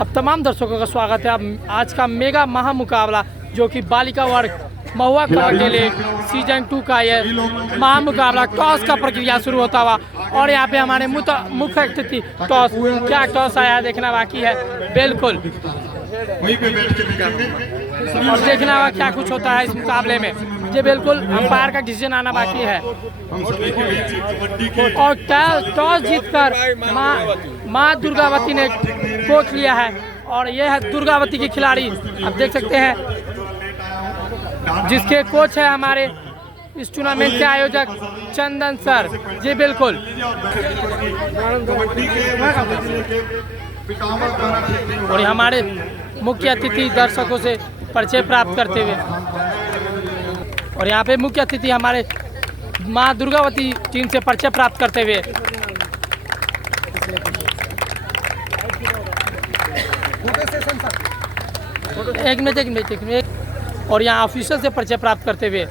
अब तमाम दर्शकों का स्वागत है। अब आज का मेगा महा मुकाबला जो कि बालिका वर्ग महुआ कबड्डी लीग सीजन 2 का ये महा मुकाबला टॉस का प्रक्रिया शुरू होता हुआ और यहाँ पे हमारे मुख्य अतिथि टॉस क्या टॉस आया देखना बाकी है बिल्कुल, और देखना होगा क्या कुछ होता है इस मुकाबले में। ये बिल्कुल अंपायर का डिसीजन आना बाकी है और टॉस जीतकर माँ दुर्गावती ने कोच लिया है और यह है दुर्गावती की खिलाड़ी। आप देख सकते हैं जिसके कोच है हमारे इस टूर्नामेंट के आयोजक चंदन सर। जी बिल्कुल, और हमारे मुख्य अतिथि दर्शकों से परिचय प्राप्त करते हुए, और यहाँ पे मुख्य अतिथि हमारे माँ दुर्गावती टीम से परिचय प्राप्त करते हुए एक मिनट और यहाँ ऑफिसर से परिचय प्राप्त करते हुए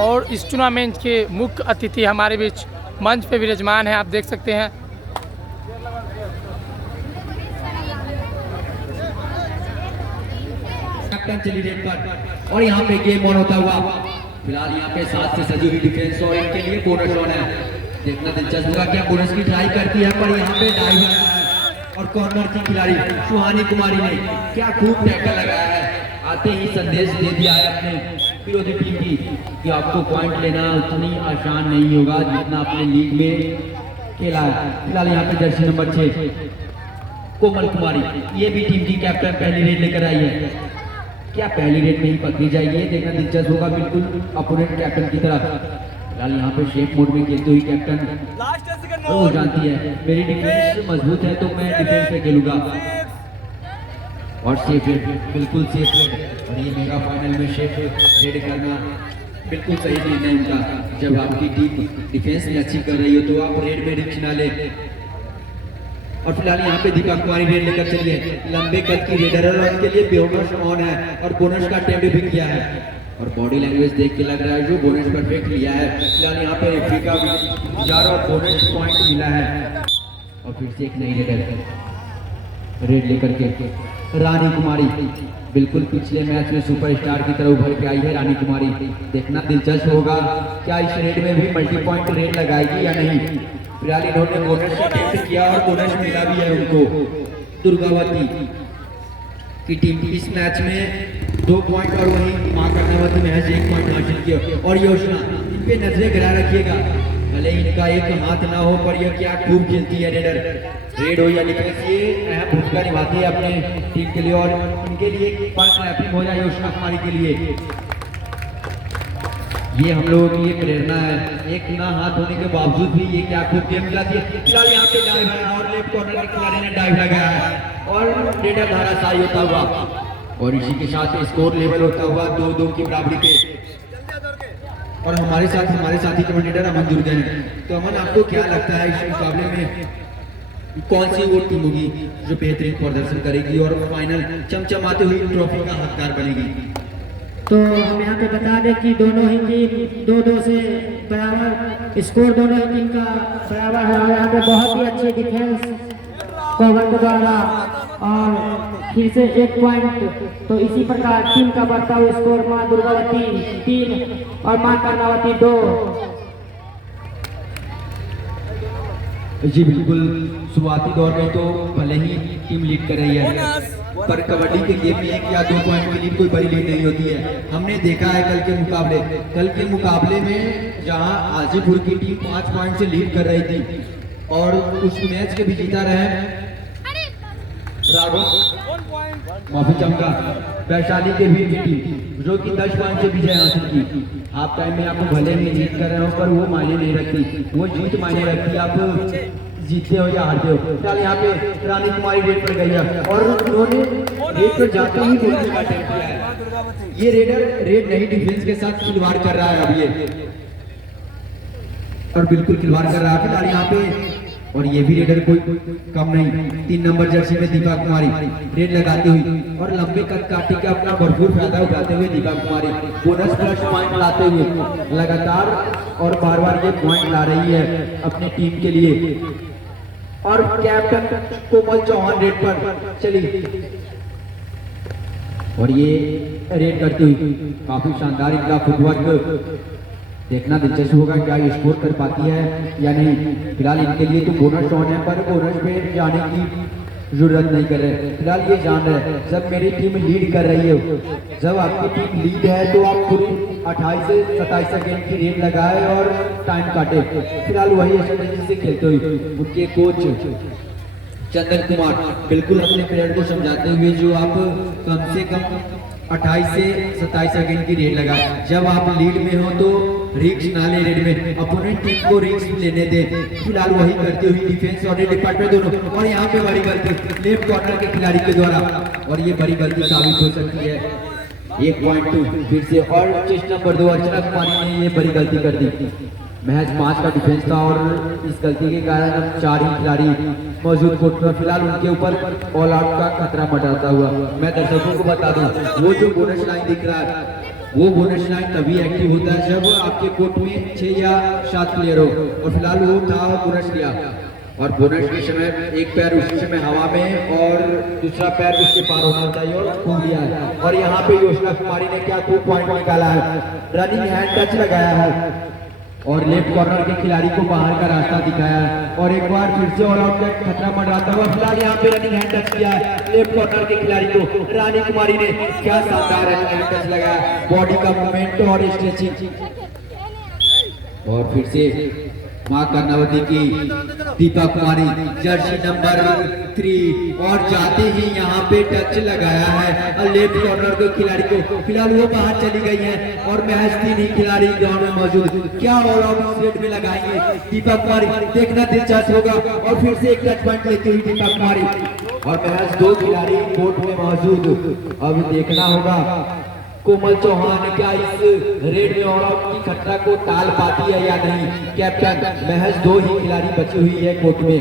और इस टूर्नामेंट के मुख्य अतिथि हमारे बीच मंच पे विराजमान हैं। आप देख सकते हैं कैप्टन चली रेड पर और यहाँ पे गेम ऑन होता हुआ फिलहाल यहाँ पे 7 से सजी हुई डिफेंस और इनके लिए बोनस ऑन है। देखना दिलचस्प होगा क्या बोनस की ट्राई करती है, पर यहाँ पे डाइव है और कॉर्नर की खिलाड़ी सुहानी कुमारी ने क्या खूब टैकल लगाया है। आते ही संदेश दे दिया है अपने विरोधी टीम की कि आपको पॉइंट लेना उतनी आसान नहीं होगा जितना अपने लीग में खेला है। फिलहाल यहाँ पे जर्सी नंबर 6 कोमल कुमारी ये भी टीम की कैप्टन पहली रेड लेकर आई है। क्या पहली रेड में ही पकड़ी जाएगी, देखना दिलचस्प होगा बिल्कुल अपोनेंट कैप्टन की तरफ। फिलहाल यहाँ पे शेप मोड में खेलते हुई कैप्टन वो जानती है मेरी डिफेंस मजबूत है तो मैं डिफेंस पे खेलूंगा और सेफ रेड बिल्कुल सेफ रेड। और ये मेगा फाइनल में शेप रेड करना बिल्कुल सही निर्णय उनका। जब आपकी टीम डिफेंस में अच्छी कर रही हो तो आप रेड में रिस्क ना ले। और फिलहाल यहाँ पे दीपा कुमारी रेड लेकर चली है, लंबे कद की रेडर है और उनके लिए बोनस ऑन है और बोनस का अटेम्प्ट भी किया है और बॉडी लैंग्वेज देख के लग रहा है जो बोनस परफेक्ट लिया है। फिलहाल यहाँ पे रेफरी का विचार और बोनस पॉइंट मिला है और फिर से एक नई रेड लेकर के रानी कुमारी बिल्कुल पिछले मैच में सुपरस्टार की तरह उभर के आई है रानी कुमारी। देखना दिलचस्प होगा क्या इस रेड में भी मल्टी पॉइंट रेड लगाएगी या नहीं। फिलहाल इन्होंने बोनस अटेम्प्ट किया और बोनस मिला भी है उनको। दुर्गावती की टीम इस मैच में 2 पॉइंट और वहीं मां कर्णावती में 1 पॉइंट हासिल किया। और योजना इन पे नजरें गिरा रखिएगा, भले इनका एक हाथ ना हो पर यह क्या खूब खेलती है रेडर। रेड हो या डिफेंस ये अहम भूमिका निभाती है अपने टीम के लिए और इनके लिए फर्स्ट रैपिंग हो जाए योजना कुमारी के लिए ये हम लोगों की प्रेरणा है। एक ना हाथ होने के बावजूद भी ये क्या खूब गेम खिलाती है। फिलहाल यहाँ पे डाइव है और लेफ्ट कॉर्नर के खिलाड़ी ने डाइव लगाया है और रेडर धाराशायी होता हुआ और इसी के साथ स्कोर लेवल होता हुआ 2-2 की बराबरी पे। और हमारे साथी कमेंटेटर अमन जुड़ गए हैं। तो अमन आपको क्या लगता है इस मुकाबले में कौन सी वो टीम होगी जो बेहतरीन प्रदर्शन करेगी और फाइनल चमचमाते हुई ट्रॉफी का हकदार बनेगी? तो हम यहाँ पे बता दें कि दोनों ही टीम 2-2 से बराबर स्कोर दोनों ही टीम का बराबर है। यहाँ पे बहुत ही अच्छी डिफेंस कोवर द्वारा और फिर से 1 पॉइंट। तो इसी प्रकार टीम का बढ़ता हुआ स्कोर माँ दुर्गावती 3 और माँ कर्णावती 2। जी बिल्कुल, शुरुआती दौर में तो भले ही टीम लीड कर रही है पर कबड्डी के गेम में 1 या 2 पॉइंट की लीड कोई बड़ी लीड नहीं होती है। हमने देखा है कल के मुकाबले में जहां हाजीपुर की टीम 5 पॉइंट से लीड कर रही थी और उस मैच के भी जीता रहे माफी चाहूंगा वैशाली के भी टीम जो कि 10 पॉइंट से विजय हासिल की। हाफ टाइम में आपको भले ही जीत कर रहे हो पर वो मायने नहीं रखती, वो जीत मायने रखती। आप जीतते हो या हारते हो। फिलहाल यहाँ पे रानी कुमारी रेड पर गई है और उन्होंने रेड पर जाते ही बोलने का अटेम्प्ट किया है। ये रेडर रेड नहीं डिफेंस के साथ खिलवाड़ कर रहा है अब ये और बिल्कुल खिलवाड़ कर रहा है। फिलहाल यहाँ पे और ये भी रेडर कोई कम नहीं, 3 नंबर जर्सी में दीपा कुमारी रेड लगाती हुई और लंबे कद काटे के अपना भरपूर फायदा उठाते हुए दीपा कुमारी बोनस प्लस पॉइंट लाते हुए लगातार और बार बार ये पॉइंट ला रही है अपनी टीम के लिए। और कैप्टन कोमल चौहान रेड पर चली और ये रेड करती हुई काफी शानदार इनका फुटवर्क देखना दिलचस्प होगा, क्या ये स्कोर कर पाती है या नहीं। फिलहाल इनके लिए तो बोनस ऑन है, पर बोनस पे जाने की जरूरत नहीं कर रहे। फिलहाल ये जान रहे जब मेरी टीम लीड कर रही है, जब आपकी टीम लीड है तो आप पूरी 28 से 27 सेकेंड की रेड लगाए और टाइम काटे। फिलहाल वही स्ट्रेटेजी से खेलते हुए उनके कोच चंदन कुमार बिल्कुल अपने प्लेयर को समझाते हुए जो आप कम से कम 28 से 27 सेकंड की रेड लगाए। जब आप लीड में हो तो रिक्स ना ले रेड में, अपोनेंट टीम को रिक्स लेने दे। फिलहाल वही करती हुई डिफेंस और डिपार्टमेंट दोनों, और यहाँ पे बड़ी गलती लेफ्ट कॉर्नर के खिलाड़ी के द्वारा, और ये बड़ी गलती साबित हो सकती है। 1.2 फिर से, और चेस्ट नंबर 2 अर्चना कुमारी ने ये बड़ी गलती कर दी। महज 5 का डिफेंस था और इस गलती के कारण अब 4 ही खिलाड़ी मौजूद कोर्ट में। फिलहाल उनके ऊपर ऑल आउट का खतरा मंडराता हुआ। मैं दर्शकों को बता दूं, वो जो बोनस लाइन दिख रहा है वो बोनस लाइन तभी एक्टिव होता है जब आपके कोर्ट में 6 या 7 प्लेयर हो, और फिलहाल वो था बोनस लिया, और बोनस के समय एक पैर उसी समय हवा में और दूसरा पैर उसके पार होना चाहिए, और खूब लिया है। और यहाँ पे योजना कुमारी ने क्या 2 पॉइंट निकाला है, रनिंग हैंड टच लगाया है और लेफ्ट कॉर्नर के खिलाड़ी को बाहर का रास्ता दिखाया है, और एक बार फिर से ऑल आउट का खतरा मंडराता हुआ। फिलहाल यहाँ पे रनिंग हैंड टच किया है लेफ्ट कॉर्नर के खिलाड़ी को, रानी कुमारी ने क्या शानदार रनिंग हैंड टच लगाया, बॉडी का मूवमेंट और स्ट्रेचिंग। और फिर से मां कर्णावती की दीपा कुमारी जर्सी नंबर 3, और जाते ही यहाँ पे टच लगाया है लेफ्ट कॉर्नर के खिलाड़ी को। फिलहाल वो बाहर चली गई है और महज 3 ही खिलाड़ी ग्राउंड में मौजूद। क्या ऑल आउट रेड में लगाएंगे दीपा कुमारी, देखना दिलचस्प होगा। और फिर से एक टच पॉइंट लेती हुई दीपा कुमारी, और महज 2 खिलाड़ी कोर्ट में मौजूद। अब देखना होगा कोमल चौहान क्या इस रेड में ऑल आउट की खतरा को टाल पाती है या नहीं। कैप्टन महज 2 ही खिलाड़ी बची हुई है कोर्ट में,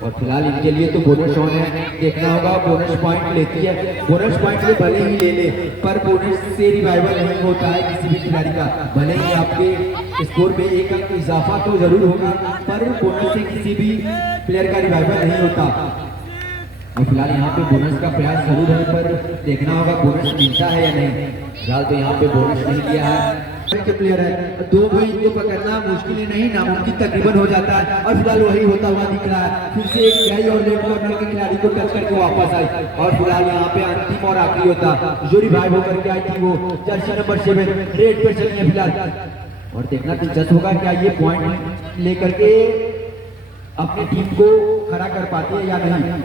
और फिलहाल इनके लिए तो बोनस ऑन है। देखना होगा बोनस पॉइंट लेती है, बोनस पॉइंट से भले ही ले ले, पर बोनस से रिवाइवल नहीं होता है किसी भी खिलाड़ी का। भले ही आपके स्कोर में एक अंक इजाफा तो जरूर होगा, पर बोनस से किसी भी प्लेयर का रिवाइवल नहीं होता। और फिलहाल यहाँ पे बोनस का प्रयास जरूर है, पर देखना होगा बोनस मिलता है या नहीं। फिलहाल तो यहाँ पे बोनस मिल गया है। के प्लेयर है 2 भी इनको पकड़ना मुश्किल नहीं नामुमकिन तकरीबन हो जाता है, और फिलहाल वही होता हुआ दिख रहा है। फिर से एक गई और लेफ्ट कॉर्नर के खिलाड़ी को टच करके वापस आई, और फिलहाल यहाँ पे अंतिम और आखिरी होता जो रिवाइव होकर के आई थी वो जर्सी नंबर 7 रेड पर चली है फिलहाल। और देखना दिलचस्प होगा क्या ये पॉइंट लेकर के अपनी टीम को खड़ा कर पाती है या नहीं।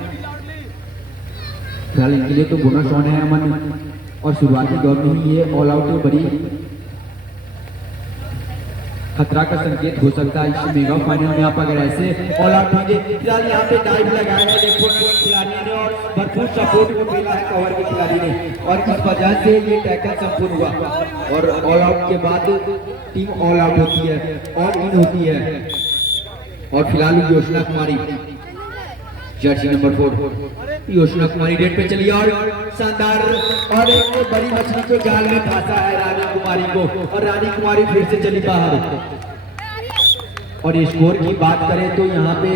फिलहाल इनके लिए तो बोनस ऑन है अमन, और शुरुआती दौर में ही ये ऑल आउट बड़ी खतरा का संकेत हो सकता है। इस मेगा फाइनल में आप अगर ऐसे ऑल आउट होंगे। फिलहाल यहाँ पे डाइव लगाया है लेफ्ट कॉर्नर के खिलाड़ी ने, और भरपूर सपोर्ट को मिला है कवर के खिलाड़ी ने, और इस वजह से ये टैकल संपूर्ण हुआ। और ऑल आउट के बाद टीम ऑल आउट होती है, ऑल इन होती है। और फिलहाल योजना कुमारी जर्सी नंबर 4 योजना कुमारी रेड पे चली, और शानदार, और एक बड़ी मछली को जाल में फंसा है रानी कुमारी को, और रानी कुमारी फिर से चली बाहर। और स्कोर की बात करें तो यहाँ पे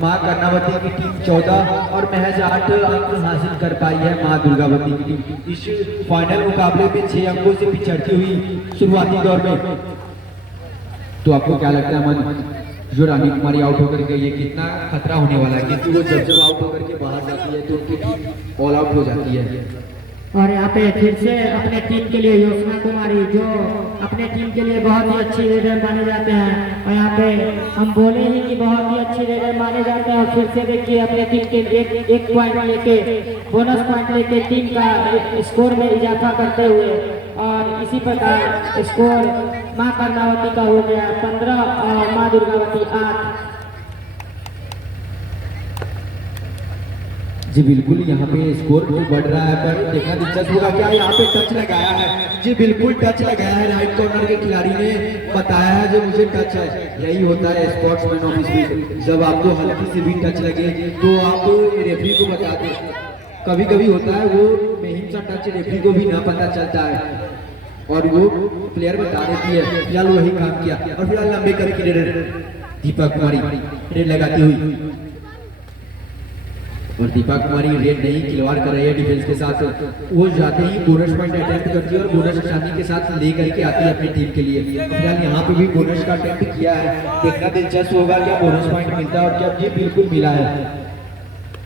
मां कर्णावती की टीम 14 और महज 8 अंक हासिल कर पाई है मां दुर्गावती की टीम। इस फाइनल मुकाबले में 6 अंकों से पिछड़ती हुई शुरुआती दौर में। तो आपको क्या लगता है अमन, जो रानी कुमारी आउट होकर के ये कितना खतरा होने वाला है, क्योंकि वो जब आउट होकर के बाहर जाती है तो उनकी टीम ऑल आउट हो जाती है। और यहाँ पे फिर से अपने टीम के लिए योजना कुमारी, जो अपने टीम के लिए बहुत ही अच्छी रेडर माने जाते हैं, और यहाँ पे हम बोले ही कि बहुत ही अच्छी रेडर माने जाते हैं। और फिर से देखिए अपने टीम के एक पॉइंट लेके, बोनस पॉइंट लेके टीम का स्कोर में इजाफा करते हुए, और इसी प्रकार स्कोर मां कर्णावती का हो गया 15 और मां दुर्गावती 8। जी बिल्कुल, यहाँ पे स्कोर भी बढ़ रहा है, पर देखना दिलचस्प होगा क्या यहाँ पे टच लगाया है। जी बिल्कुल टच लगाया है, राइट कॉर्नर के खिलाड़ी ने बताया है जो मुझे टच है। यही होता है स्पोर्ट्समैन ऑफ स्पीड, जब आपको हल्की से भी टच लगे तो आप रेफरी को बता दे। कभी कभी होता है वो बेहिम सा टच रेफरी को भी ना पता चलता है और वो प्लेयर बता देती है। फिलहाल वही काम किया और फिलहाल लंबे करके दीपा कुमारी रेड लगाती हुई, और दीपा कुमारी रेड नहीं खिलवाड़ कर रही है डिफेंस के साथ। वो जाते ही बोनस पॉइंट अटेम्प्ट करती है और बोनस निशानी के साथ ले करके आती है अपनी टीम के लिए। फिलहाल यहाँ पे भी बोनस का अटेम्प्ट किया है, देखना दिलचस्प होगा क्या बोनस पॉइंट मिलता है और क्या। ये बिल्कुल मिला है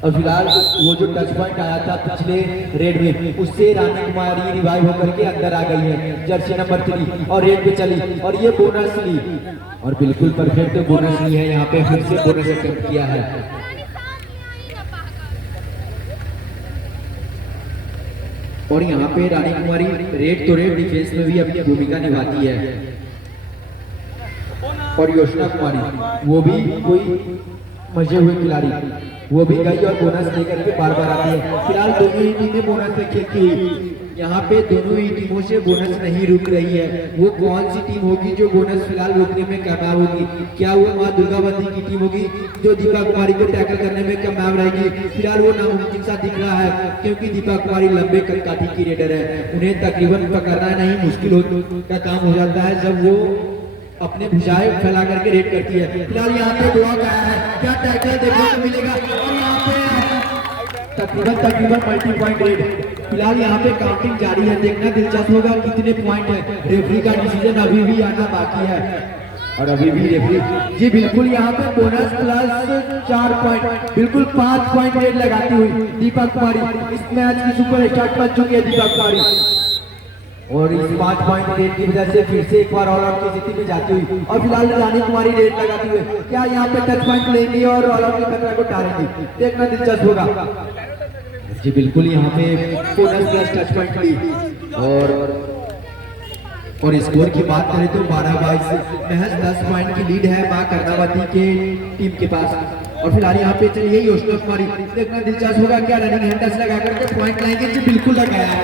और फिलहाल वो जो टच पॉइंट आया था पिछले रेड में, उससे रानी कुमारी रिवाइव होकर के अंदर आ गई है, जर्सी नंबर 3, और रेड पे चली और ये बोनस ली और बिल्कुल परफेक्ट बोनस ली है। यहाँ पे फिर से बोनस अटेम्प्ट किया है और यहाँ पे रानी कुमारी रेड तो रेड डिफेंस में भी अपनी भूमिका निभाती है। और योशना कुमारी वो भी कोई मजे हुए खिलाड़ी, वो भी गई और बोनस लेकर के बार बार आती है। फिलहाल दोनों ही टीमें बोनस से खेलती हुई, यहाँ पे दोनों ही टीमों से बोनस नहीं रुक रही है। वो कौन सी टीम होगी जो बोनस फिलहाल रोकने में कामयाब होगी? क्या वो माँ दुर्गावती की टीम होगी जो दीपा कुमारी को टैकल करने में कामयाब रहेगी? फिलहाल वो नामुमकिन सा दिख रहा है क्योंकि दीपा कुमारी लंबे काठी की रेडर है, उन्हें तकरीबन पकड़ना नहीं मुश्किल का काम हो जाता है जब वो अपने भुजाएं फैला करके रेड करती है। फिलहाल यहाँ पे ब्लॉक आया है, क्या टैकल देखने को मिलेगा? और यहाँ पे तकरीबन मल्टी पॉइंट रेड। फिलहाल यहाँ पे काउंटिंग जारी है, देखना दिलचस्प होगा कितने पॉइंट है। रेफरी का डिसीजन अभी भी आना बाकी है और अभी भी रेफरी जी बिल्कुल यहाँ पे बोनस प्लस 4 पॉइंट, बिल्कुल 5 पॉइंट रेड लगाती हुई दीपा कुमारी इस मैच की सुपर स्टार बन चुकी है दीपा कुमारी। और इस 5 पॉइंट रेड की वजह से फिर से एक बार ऑल आउट की स्थिति में जाती हुई और फिलहाल रानी कुमारी रेड लगाती हुई क्या यहाँ पे टच पॉइंट लेंगी और ऑल आउट की खतरा को टालेंगी? देखना दिलचस्प होगा। जी बिल्कुल यहाँ पे बोनस प्लस टच पॉइंट ली और स्कोर की बात करें तो 12-22 महज 10 पॉइंट की लीड है मां कर्णावती के टीम के पास। और फिलहाल यहाँ पे चलिए योशना कुमारी, देखना दिलचस्प होगा क्या रनिंग हैंड टच लगा करके पॉइंट लाएंगे? जी बिल्कुल लगाया है,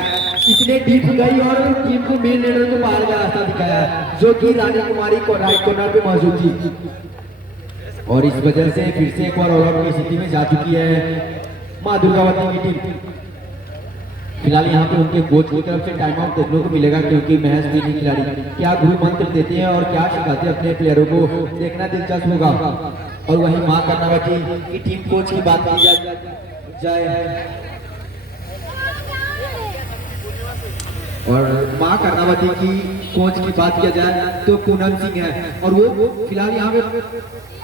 इतने डीप गई और टीम को मेन लीडर को बाहर का रास्ता दिखाया है जो कि रानी कुमारी को राइट कॉर्नर पे मौजूद थी और इस वजह से फिर से एक बार ऑल आउट की स्थिति में जा चुकी है मां दुर्गावती की टीम। फिलहाल यहाँ पे उनके कोच की तरफ से टाइम आउट देखने को मिलेगा क्योंकि महज 3 खिलाड़ी क्या गुरु मंत्र देते हैं और क्या सिखाते हैं अपने प्लेयरों को, देखना दिलचस्प होगा। और वही मां कर्णावती की टीम कोच की बात की जाए और मां कर्णावती की कोच की बात किया जाए तो पूनम सिंह है और वो फिलहाल यहाँ पे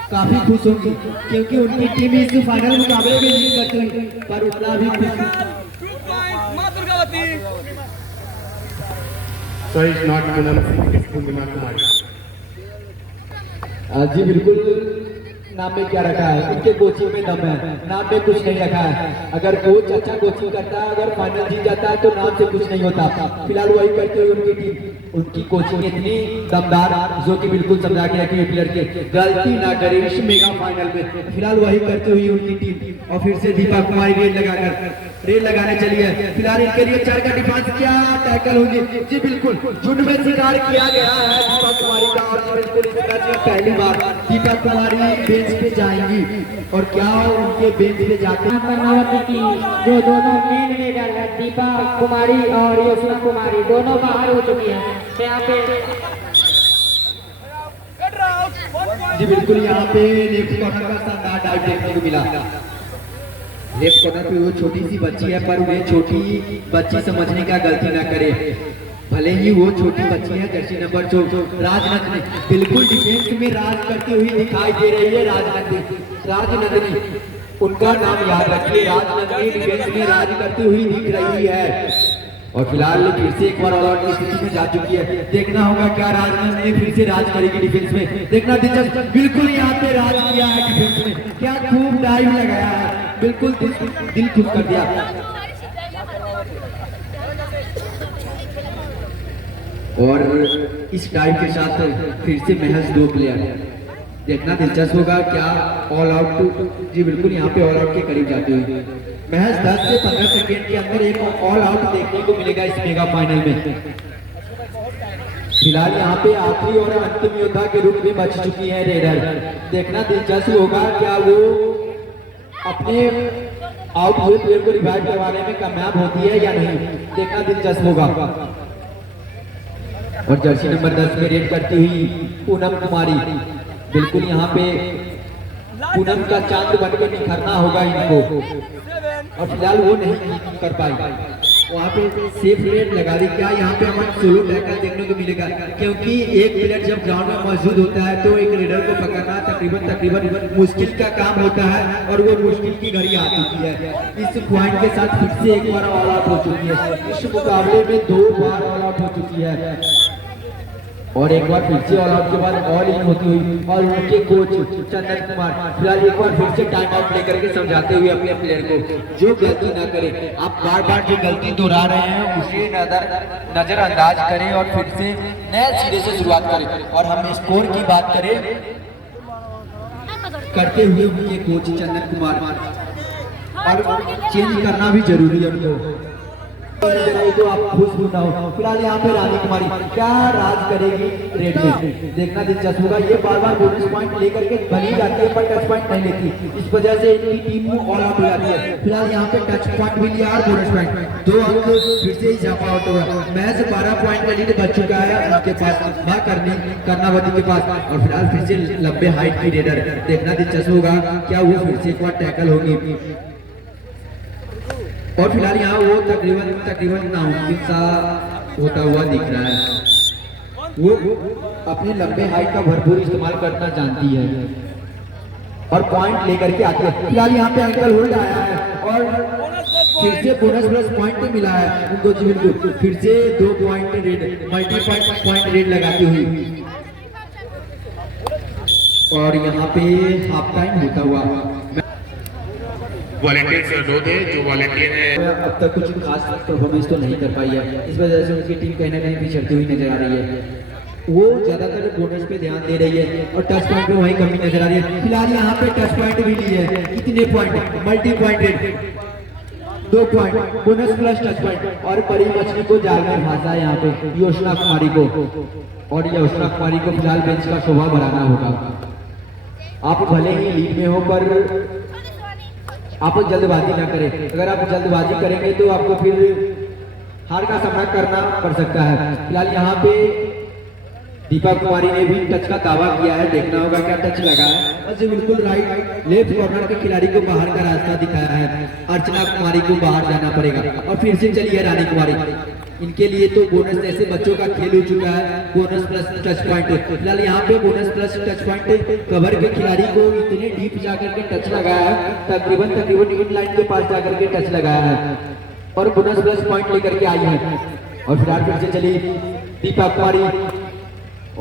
काफी खुश होंगी क्योंकि उनकी टीम इस फाइनल मुकाबले में लीड करती है, पर उतना भी खुश So it's not Punam Singh, it's Purnima Kumari. जी बिल्कुल, नाम में क्या रखा है? इनके कोचिंग में दम है, नाम में कुछ नहीं रखा है। अगर कोच अच्छा कोचिंग करता है, अगर फाइनल जीत जाता है तो नाम से कुछ नहीं होता। फिलहाल वही करते हुए उनकी टीम, उनकी कोचिंग इतनी दमदार जो कि बिल्कुल समझा के रखी है प्लेयर के गलती ना करे इस मेगा फाइनल में। फिलहाल वही करते हुए उनकी टीम और फिर से दीपा कुमारी रेड लगाने चली है। फिलहाल इनके लिए 4 का डिफेंस, क्या टैकल होगी? जी बिल्कुल, झुंड में शिकार किया गया है दीपा कुमारी का और बिल्कुल इस मैच में पहली बार दीपा कुमारी बेंच पे जाएंगी और क्या उनके बेंच पे जाते हैं कर्णावती की जो दोनों मेन लीडर है दीपा कुमारी और योशना कुमारी, दोनों बाहर हो चुकी है। तो यहाँ पे जी बिल्कुल, यहाँ पे लेफ्ट कॉर्नर का शानदार डाइव देखने को मिला। लेफ्ट कॉर्नर पे वो छोटी सी बच्ची है पर उन्हें छोटी बच्ची समझने का गलती ना करे, भले ही वो छोटी बच्ची है। जर्सी नंबर 4 राजनंदिनी बिल्कुल डिफेंस में राज करती हुई दिखाई दे रही है। राजनंदिनी उनका नाम याद रखिए, राजनंदिनी डिफेंस में राज करती हुई दिख रही है और फिलहाल फिर से एक बार ऑल आउट की स्थिति में जा चुकी है। देखना होगा क्या राजनंदिनी फिर से राज करेगी डिफेंस में, देखना दिलचस्प। बिल्कुल यहाँ पे राज किया है डिफेंस में, क्या खूब डाइव लगाया है, बिल्कुल दिल खुश कर दिया। और इस डाइव के साथ फिर से महज 2 प्लेयर, देखना दिलचस्प होगा क्या ऑल आउट। जी बिल्कुल, यहाँ पे ऑल आउट के करीब जाती हुई महज 10 से 15 सेकेंड के अंदर एक ऑल आउट देखने को मिलेगा इस मेगा फाइनल में। फिलहाल यहाँ पे आखिरी और अंतिम योद्धा के रूप में बच चुकी है रेडर। देखना दिलचस्प होगा क्या वो अपने आउट हुए प्लेयर को रिवाइव करवाने में कामयाब होती है या नहीं, देखना दिलचस्प होगा। और जर्सी नंबर 10 में रेड करती हुई पूनम कुमारी, बिल्कुल यहाँ पे पूनम का चांद बनकर निखरना होगा इनको, और फिलहाल वो नहीं कर पाई। वहाँ पे सेफ रेड लगा दी। क्या यहाँ पे हमें सोलो टैकल देखने को मिलेगा, क्योंकि एक प्लेयर जब ग्राउंड में मौजूद होता है तो एक रेडर को पकड़ना तकरीबन मुश्किल का काम होता है, और वो मुश्किल की घड़ी आ चुकी है। इस पॉइंट के साथ फिर से एक बार ऑल आउट हो चुकी है। इस मुकाबले में 2 बार ऑल आउट हो चुकी है, और एक बार फिर से ऑल आउट के बाद ऑल इन होती हुई, और उनके कोच चंदन कुमार फिलहाल एक बार फिर से टाइम आउट लेकर के समझाते हुए अपने प्लेयर को जो गलती ना करे, आप बार बार जो गलती दोहरा रहे हैं उसे नजरअंदाज करें और फिर से नए सिरे से शुरुआत करें। और हम स्कोर की बात करें करते हुए उनके कोच चंदन कुमार, और चेंज करना भी जरूरी है उनको, तो आप खुश ना हो। फिलहाल यहाँ पे रानी कुमारी क्या राज करेगी रेड में, देखना दिलचस्प होगा। ये बार बार बोनस पॉइंट लेकर के बनी जाती है पर टच पॉइंट नहीं लेती, इस वजह से इनकी टीम ऑल आउट हो जाती है। फिलहाल यहाँ पे टच पॉइंट भी लिया और बोनस पॉइंट 2 अंक फिर से इजाफा आउट हुआ। मैच 12 पॉइंट का लीड बच चुका है उनके पास, कर्णावती के पास, और फिलहाल फिर से लंबे हाइट की रेडर, देखना दिलचस्प होगा क्या वो फिर से एक बार टैकल होगी। और फिलहाल यहाँ वो तकरीबन नामुमकिन सा होता हुआ दिख रहा है। वो अपने लंबे हाइट का भरपूर इस्तेमाल करना जानती है और पॉइंट लेकर के आती है। फिलहाल यहाँ पे एंकल होल्ड आया है और फिर से बोनस प्लस पॉइंट भी मिला है उनको जीवन को, फिर से 2 point red, multi point red लगाती हुई। और यहाँ पे हाफ टाइम होता हुआ वॉलंटियर्स 2 थे जो वॉलंटियर है अब तक कुछ खास परफॉर्मेंस तो नहीं कर पाई है, इस वजह से उनकी टीम कहीं ना कहीं पिछड़ती हुई नजर आ रही है। वो ज्यादातर बोनस पे ध्यान दे रही है और टच पॉइंट पे वही कमी नजर आ रही है। फिलहाल यहाँ पे टच पॉइंट भी ली है, कितने point, multi pointed 2 point, bonus plus touch point, और बड़ी मछली को जाल में फंसा है यहाँ पे योशना कुमारी को, और योशना कुमारी को फिलहाल बेंच का शोभा बढ़ाना होगा। आप भले ही लीड में हो पर आप जल्दबाजी ना करें, अगर आप जल्दबाजी करेंगे तो आपको फिर हार का सामना करना पड़ सकता है। फिलहाल यहाँ पे दीपा कुमारी ने भी टच का दावा किया है, देखना होगा क्या टच लगा है, और जो बिल्कुल राइट लेफ्ट कॉर्नर के खिलाड़ी को बाहर का रास्ता दिखाया है। अर्चना कुमारी को बाहर जाना पड़ेगा, और फिर से चली है रानी कुमारी। इनके लिए तो बोनस जैसे बच्चों का खेल हो चुका है, बोनस प्लस टच पॉइंट। फिलहाल यहाँ पे bonus plus touch point cover के खिलाड़ी को इतने डीप जाकर के टच लगाया है, तकरीबन इन लाइन के पास जाकर के टच लगाया है, और बोनस प्लस पॉइंट लेकर के आई है। और फिलहाल फिर से चली दीपा कुमारी,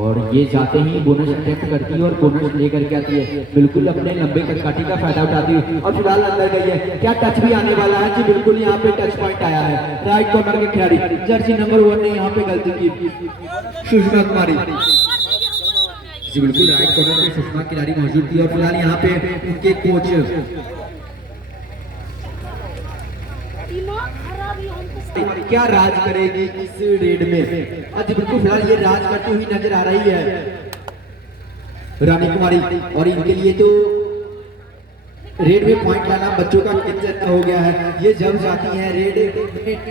और ये जाते ही बोनस अटेम्प्ट करती है और बोनस लेकर के आती है, बिल्कुल अपने लंबे कटकाठी का फायदा उठाती है, और फिलहाल अंदर गई है। क्या टच भी आने वाला है जी, बिल्कुल यहाँ पे टच पॉइंट आया है। राइट कॉर्नर के खिलाड़ी जर्सी नंबर 1 ने यहाँ पे गलती की, सुषमा कुमारी जी, बिल्कुल राइट कॉर्नर में सुषमा खिलाड़ी मौजूद थी। और फिलहाल यहाँ पे उनके कोच क्या राज करेगी इस रेड में, आज बिल्कुल फिलहाल ये राज करती हुई नजर आ रही है रानी कुमारी। और इनके लिए तो रेड में पॉइंट लाना बच्चों का कितना हो गया है। ये जब जाती है रेड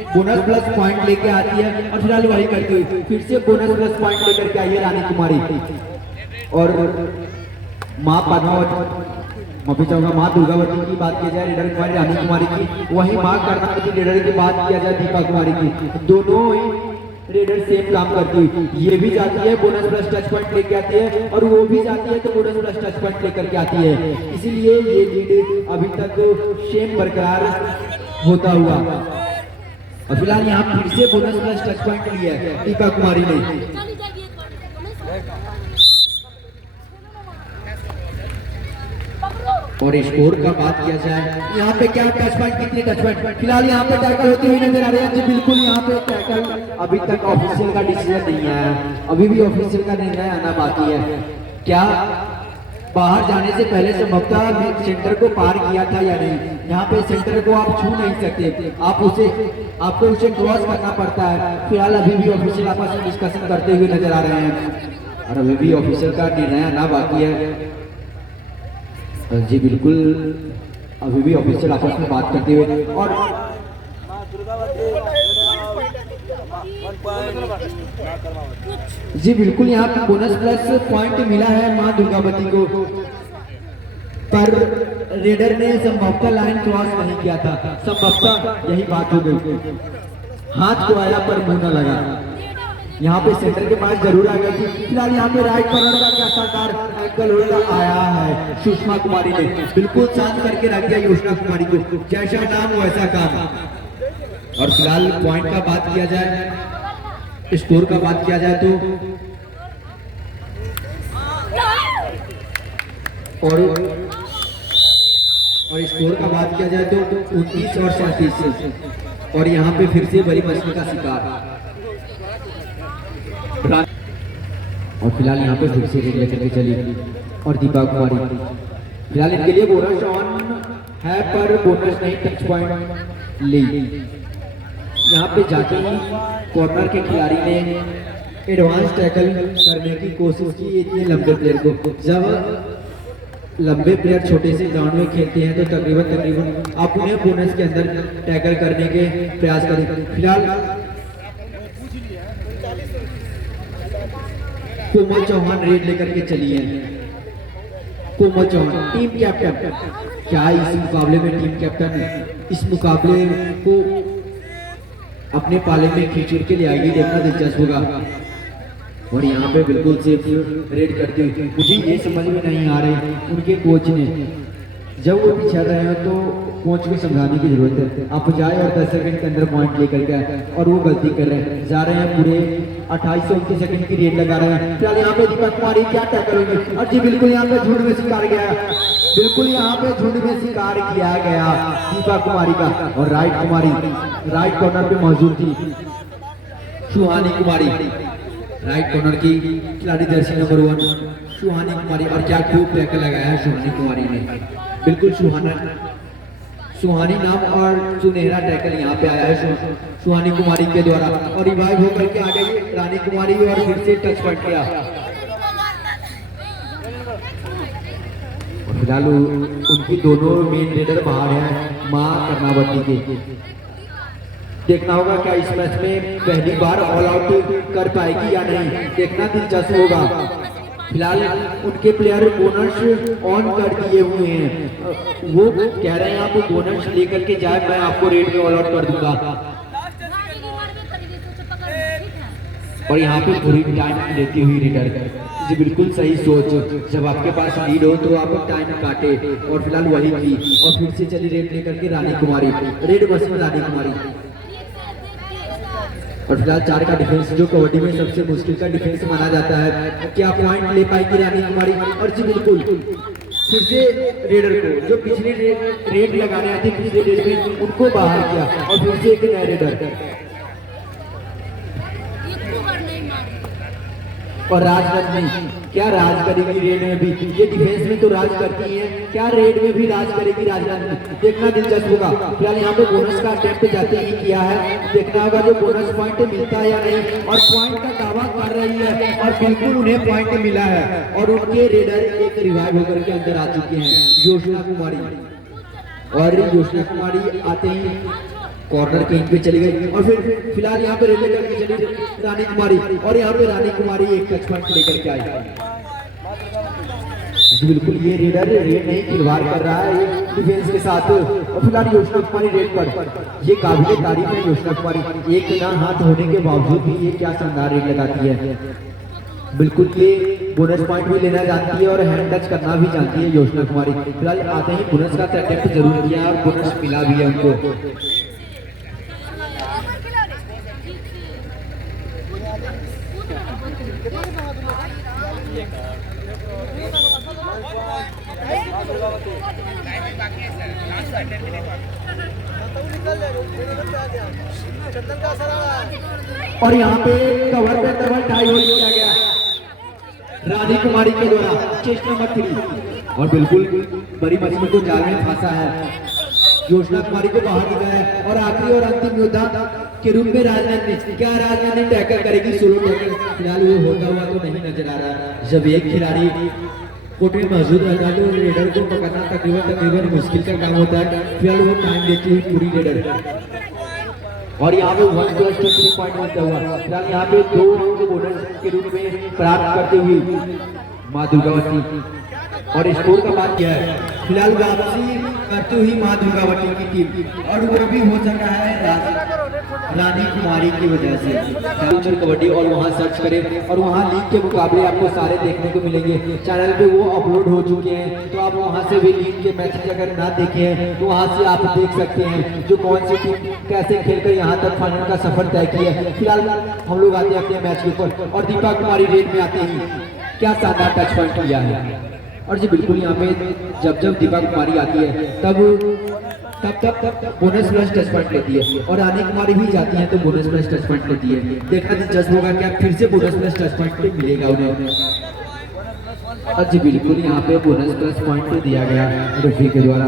बोनस प्लस पॉइंट लेके आती है, और फिलहाल वही करती हुई फिर से बोनस प्लस पॉइंट लेकर के आई है रानी कुमारी। और माँ पद्मावती, माफी चाहूंगा, माँ दुर्गावती की बात की जाए रेडर कुमारी रानी कुमारी की, वही माँ कर्णावती रेडर की बात किया जाए दीपा कुमारी की, दोनों ही रेडर सेम काम करती हुई। ये भी जाती है बोनस प्लस टच पॉइंट लेके आती है, और वो भी जाती है तो बोनस प्लस टच पॉइंट लेकर के आती है, इसीलिए ये लीड अभी तक सेम बरकरार होता हुआ। और फिलहाल यहाँ फिर से बोनस प्लस टच पॉइंट लिया है दीपा कुमारी ने। और स्कोर का बात किया जाए, यहाँ पे क्या टच पॉइंट, कितने टच पॉइंट, फिलहाल यहाँ पे टैकल होती हुई नजर आ रही है जी, बिल्कुल यहाँ पे टैकल अभी तक ऑफिशियल का डिसीजन नहीं आया, अभी भी ऑफिशियल का निर्णय आना बाकी है। क्या बाहर जाने से पहले संभवतः सेंटर को पार किया था या नहीं। यहाँ पे सेंटर को आप छू नहीं सकते, आपको उसे क्रॉस करना पड़ता है। फिलहाल अभी भी ऑफिशियल आपस में डिस्कशन करते हुए नजर आ रहे हैं और अभी भी ऑफिशियल का निर्णय आना बाकी है। जी बिल्कुल, अभी भी ऑफिशियल आपस में बात करते हुए और जी बिल्कुल यहाँ पे बोनस प्लस पॉइंट मिला है मां दुर्गावती को, पर रेडर ने संभवतः लाइन क्रॉस नहीं किया था, संभवतः यही बात हो गई। हाथ को आया पर मुंह न लगा। यहाँ पे सेंटर के पास जरूर आ गई थी। फिलहाल यहाँ पे राइट कॉर्नर का क्या शानदार एंगल होगा आया है सुषमा कुमारी ने, बिल्कुल शांत करके रख दिया योशना कुमारी को। जैसा नाम वैसा काम। और फिलहाल पॉइंट का बात किया जाए, स्कोर का बात किया जाए तो और स्कोर का बात किया जाए तो 29 और 37 और यहाँ पे फिर से बड़ी मछली का शिकार। और फिलहाल यहाँ पे फिर से रेड लेकर के चली और दीपा कुमारी। फिलहाल इनके लिए बोनस ऑन है पर बोनस नहीं, टच पॉइंट ली। यहाँ पे जाते ही कॉर्नर के खिलाड़ी ने एडवांस टैकल करने की कोशिश की इतने लंबे प्लेयर को। जब लंबे प्लेयर छोटे से ग्राउंड में खेलते हैं तो तकरीबन आप उन्हें बोनस के अंदर टैकल करने के प्रयास करें। फिलहाल कोमल चौहान रेड लेकर के चली है। कोमल चौहान टीम कैप्टन, क्या इस मुकाबले में टीम कैप्टन इस मुकाबले को अपने पाले में खींच के ले आएगी, देखना दिलचस्प होगा। और यहाँ पे बिल्कुल सेफ रेड करते हुए मुझे ये समझ में नहीं आ रहे उनके कोच ने, जब वो पीछे रहे हैं तो कोच को समझाने की जरूरत है। आप जाए और 10 सेकंड के अंदर पॉइंट लेकर के आए और वो गलती कर रहे हैं, जा रहे हैं पूरे 28 से 29 सेकंड की रेड लगा रहे हैं। फिलहाल यहाँ पे दीपा कुमारी क्या टैकल होंगे और जी बिल्कुल यहाँ पे झुंड में शिकार गया, बिल्कुल यहाँ पे झुंड में शिकार किया गया दीपा कुमारी का। और राइट कुमारी राइट कॉर्नर पे मौजूद थी सुहानी कुमारी, राइट कॉर्नर की खिलाड़ी जर्सी नंबर 1 सुहानी कुमारी। और क्या खूब टैकल लगाया है सुहानी कुमारी ने, बिल्कुल सुहानी नाम और सुनहरा टैकल यहाँ पे आया है सुहानी कुमारी के द्वारा। और रिवाइव होकर के आ गई रानी कुमारी और फिर से टच पॉइंट किया। फिलहाल उनकी दोनों मेन रेडर बाहर हैं मां कर्नावती के। देखना होगा क्या इस मैच में पहली बार ऑल आउट कर पाएगी या नहीं, देखना दिलचस्प होगा। फिलहाल उनके प्लेयर बोनस ऑन कर दिए हुए हैं, वो कह रहे हैं आप बोनस लेकर के जाए, मैं आपको रेड में ऑल आउट कर दूंगा। और यहाँ पे पूरी टाइम लेती हुई रेडर, जी बिल्कुल सही सोच, जब आपके पास लीड हो तो आप टाइम काटे और फिलहाल वही की। और फिर से चली रेड लेकर के रानी कुमारी, रेड बस में रानी कुमारी। और फिलहाल 4 का डिफेंस जो कबड्डी में सबसे मुश्किल का डिफेंस माना जाता है, क्या पॉइंट ले पाएगी रानी कुमारी। और जी बिल्कुल फिर से रेडर को जो पिछले रेड लगाने आते पिछले रेड में उनको बाहर किया और फिर से एक नया रेडर। और राजरत्नी क्या राज करेगी रेड में भी, ये डिफेंस में तो राज करती है, क्या रेड में भी राज करेगी राजरत्नी, देखना दिलचस्प होगा। फिलहाल यहाँ पे बोनस का अटेम्प्ट जाते ही किया है, देखना होगा जो बोनस पॉइंट मिलता है या नहीं। और पॉइंट का दावा कर रही है और बिल्कुल उन्हें पॉइंट मिला है। और उनके रेडर एक रिवाइव होकर के अंदर आ चुके हैं योशना कुमारी। और योशना कुमारी आते ही कॉर्नर कहीं पे चली गई और फिर फिलहाल यहाँ पे रेलवे करके चली रानी कुमारी। और यहाँ पे रानी कुमारी एक टच पॉइंट लेकर के आई। बिल्कुल ये रेडर रेड नहीं खिलवाड़ कर रहा है डिफेंस के साथ। और फिलहाल योशना कुमारी रेड पर, ये काबिले तारीफ है योशना कुमारी, एक ना हाथ होने के बावजूद भी ये क्या शानदार रेड लगाती है। बिल्कुल ये बोनस पॉइंट भी लेना जानती है और हैंड टच करना भी जानती है योशना कुमारी। फिलहाल आते ही बोनस का अटेम्प्ट जरूर किया और बोनस मिला भी है उनको। और यहाँ पे कवर पे डबल टाई होल्ड किया गया। रानी कुमारी के द्वारा चेस्ट नंबर 3 और बिल्कुल बड़ी मछली को जाल में फंसा है। योजना कुमारी को बाहर निकाला है और आखिरी और अंतिम योद्धा के रूप में राजनंदिनी, क्या राजनंदिनी टैकल करेगी? सोलो टैकल फिलहाल वो होता हुआ तो नहीं नजर आ रहा। जब एक खिलाड़ी कोर्ट में मौजूद रहता है तो रेडर को पकड़ना तकरीबन मुश्किल का काम होता है। फिलहाल वो टाइम देती हुई पूरी रेडर और यहाँ पे 1+3 पॉइंट मिलता हुआ फिलहाल यहाँ पे 2 अंक बोनस के रूप में प्राप्त करते हुए माँ दुर्गावती और स्कोर का बात क्या है? फिलहाल वापसी करते हुई माँ दुर्गावती की टीम और वो भी हो सका है रानी कुमारी की वजह से। फ्यूचर कबड्डी और वहाँ सर्च करें और वहाँ लीग के मुकाबले आपको सारे देखने को मिलेंगे। चैनल पे वो अपलोड हो चुके हैं तो आप वहाँ से भी लीग के मैच अगर ना देखे हैं तो वहाँ से आप देख सकते हैं जो कौन सी टीम कैसे खेलकर यहाँ तक फाइनल का सफर तय किया है। फिलहाल हम लोग आते हैं अपने मैच के ऊपर और दीपा कुमारी रेड में आते ही क्या शानदार टच पॉइंट किया है। और जी बिल्कुल यहाँ पे जब दीपा कुमारी आती है तब बोनस प्लस टच पॉइंट लेती है और रानी कुमारी भी जाती है तो बोनस प्लस टच पॉइंट लेती है। देखना दिलचस्प होगा क्या फिर से बोनस प्लस टच पॉइंट मिलेगा उन्हें। और जी बिल्कुल यहाँ पे बोनस प्लस पॉइंट दिया गया रेफरी के द्वारा।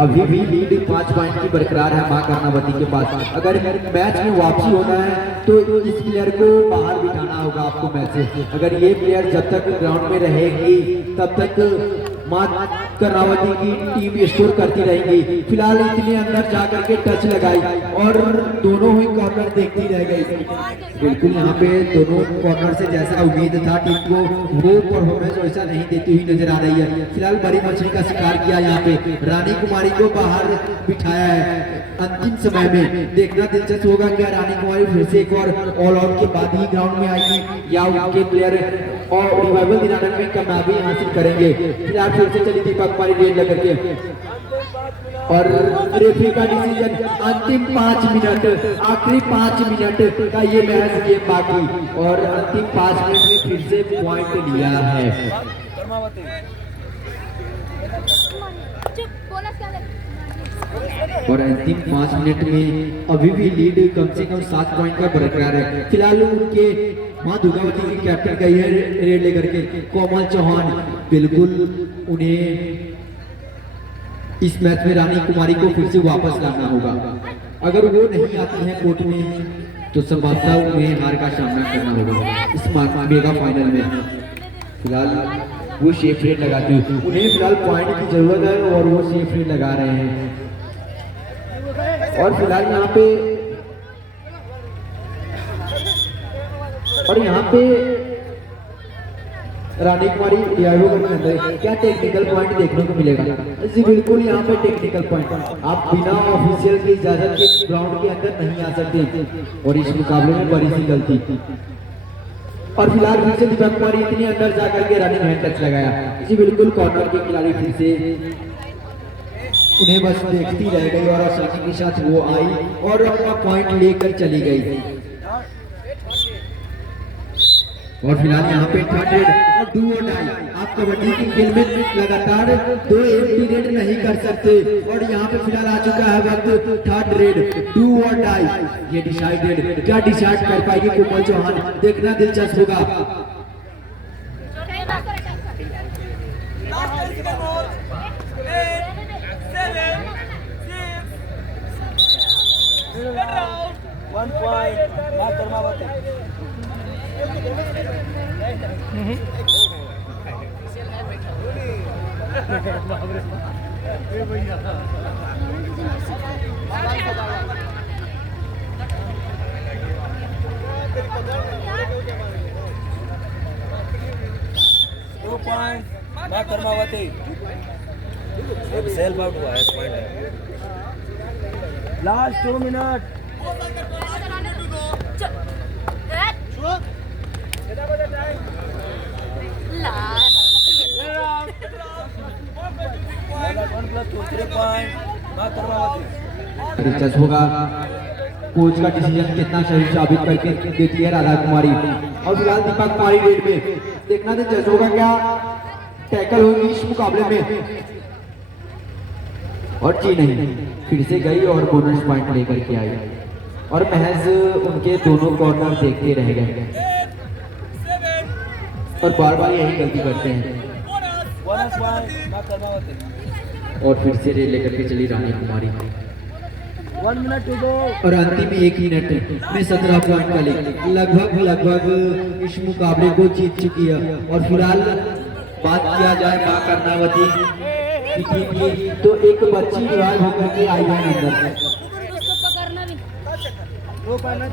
अभी भी लीड 5 पॉइंट की बरकरार है मां कर्णावती के पास। अगर मैच में वापसी होना है तो इस प्लेयर को बाहर बिठाना होगा आपको मैच से। अगर ये प्लेयर जब तक ग्राउंड में रहेगी तब तक मां कर्णावती की टीम स्कोर करती रहेगी। फिलहाल इतने अंदर जाकर के टच लगाई और दोनों ही कॉर्नर देखती रह गई। बिल्कुल यहाँ पे दोनों कॉर्नर से जैसा उम्मीद था टीम को वो परफॉर्मेंस वैसा नहीं देती हुई नजर आ रही है। फिलहाल बड़ी मछली का शिकार किया यहाँ पे रानी कुमारी को बाहर बिठाया है अंतिम समय में। देखना दिलचस्प होगा क्या रानी कुमारी फिर से एक और ऑल आउट के बाद ही ग्राउंड में आएगी या उनके प्लेयर और रिवाइवल दिलाने में कामयाबी हासिल करेंगे। फिलहाल फिर से चली दीपा कुमारी रेड लेकर के और रेफरी का डिसीजन अंतिम 5 मिनट आखिरी 5 मिनट का ये मैच गेम बाकी और अंतिम 5 मिनट में फिर से पॉइंट लिया है। और अंतिम 5 मिनट में अभी भी लीड कम से कम 7 पॉइंट का बरकरार है। फिलहाल उनके मां दुर्गावती की कैप्टन गई है रेड लेकर के कोमल चौहान। बिल्कुल उन्हें इस मैच में रानी कुमारी को फिर से वापस लाना होगा। अगर वो नहीं आती है कोर्ट में तो संभवतः उन्हें हार का सामना करना होगा इस मेगा फाइनल में। फिलहाल वो सेफ रेड लगाती है, उन्हें फिलहाल पॉइंट की जरूरत है और वो सेफ रेड लगा रहे हैं। और फिलहाल यहाँ पे रानी कुमारी डियागो के अंदर क्या टेक्निकल पॉइंट देखने को मिलेगा? जी बिल्कुल यहाँ पे टेक्निकल पॉइंट आप बिना ऑफिशियल की इजाजत के ग्राउंड के अंदर नहीं आ सकते और इस मुकाबले में बड़ी सी गलती। और फिलहाल फिर से दीपा कुमारी इतनी अंदर जाकर के रनिंग हैंड टच लगाया। जी बिल्कुल कॉर्नर के खिलाड़ी फिर से उन्हें बस देखती रह गई और आसानी के साथ वो आई और अपना पॉइंट लेकर चली गई। और फिलहाल यहाँ पे थर्ड रेड और डू और डाई। आप कबड्डी की खेल में लगातार 2 एम्प्टी रेड नहीं कर सकते और यहाँ पे फिलहाल आ चुका है वक्त थर्ड रेड डू और डाई। ये डिसाइडेड क्या डिसाइड कर पाएगी कोमल चौहान? देखना दिलचस्प होगा। कर्मावती सेल्फ आउट हुआ है पॉइंट है। लास्ट 2 मिनट दिलचस्प होगा कोच का डिसीजन कितना सही साबित करके देती है राधा कुमारी। और फिलहाल दीपा कुमारी रेड में देखना दिलचस्प होगा क्या टैकल होगी इस मुकाबले में। और जी नहीं फिर से गई और बोनस पॉइंट लेकर के आई और महज उनके दोनों कॉर्नर देखते रह गए। और बार बार यही गलती करते हैं। बोनस पॉइंट मां कर्मावती। और फिर से रेल लेकर के चली Rani Kumari 1 minute to go. और अंतिम 1 मिनट में 17 पॉइंट का लीड लगभग इस मुकाबले को जीत चुकी है। और फिलहाल बात किया जाए मां कर्मावती की टीम की, तो एक बच्ची रिवाइव होकर के आई है अंदर से, वो पहले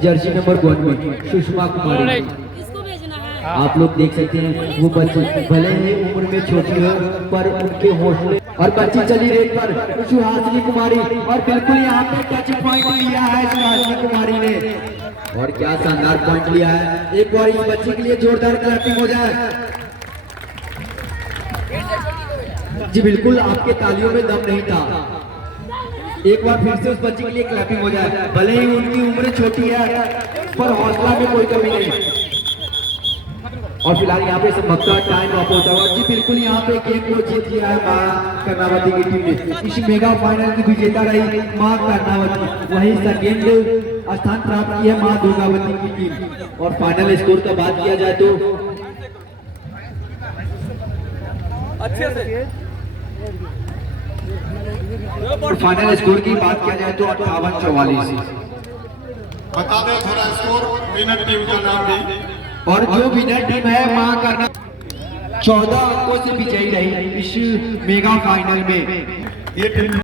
जर्सी नंबर 1 में सुषमा कुमारी। किसको भेजना है? आप लोग देख सकते हैं वो बच्ची भले ही उम्र में छोटी है पर उनके हौसले। और बच्ची चली रेड पर सुहासिनी कुमारी, और बिल्कुल यहाँ पे टच पॉइंट लिया है सुहासिनी कुमारी ने। और क्या शानदार पॉइंट लिया है। एक बार इस बच्ची के लिए जोरदार क्लैपिंग हो जाए। जी बिल्कुल, आपके तालियों में दम नहीं था। एक बार फिर से उस बच्ची के लिए क्लैपिंग हो जाए। भले ही उनकी उम्र छोटी है पर हौसला में कोई कमी नहीं। और फिलहाल यहाँ पे सबका टाइम अप होता है। जी बिल्कुल, यहाँ पे गेम को जीत लिया है मां कर्मावती की टीम ने। इस मेगा फाइनल की विजेता रही मां कर्मावती, वही सेकेंड स्थान प्राप्त किया मां दुर्गावती की टीम। और फाइनल स्कोर का बात किया जाए तो अच्छे से और फाइनल स्कोर की बात किया जाए तो 58-44। बता दे थोड़ा स्कोर, विनर टीम का नाम भी। और जो विनर टीम है मां कर्मा 14 अंकों से विजयी रही इस मेगा फाइनल में। ये टीम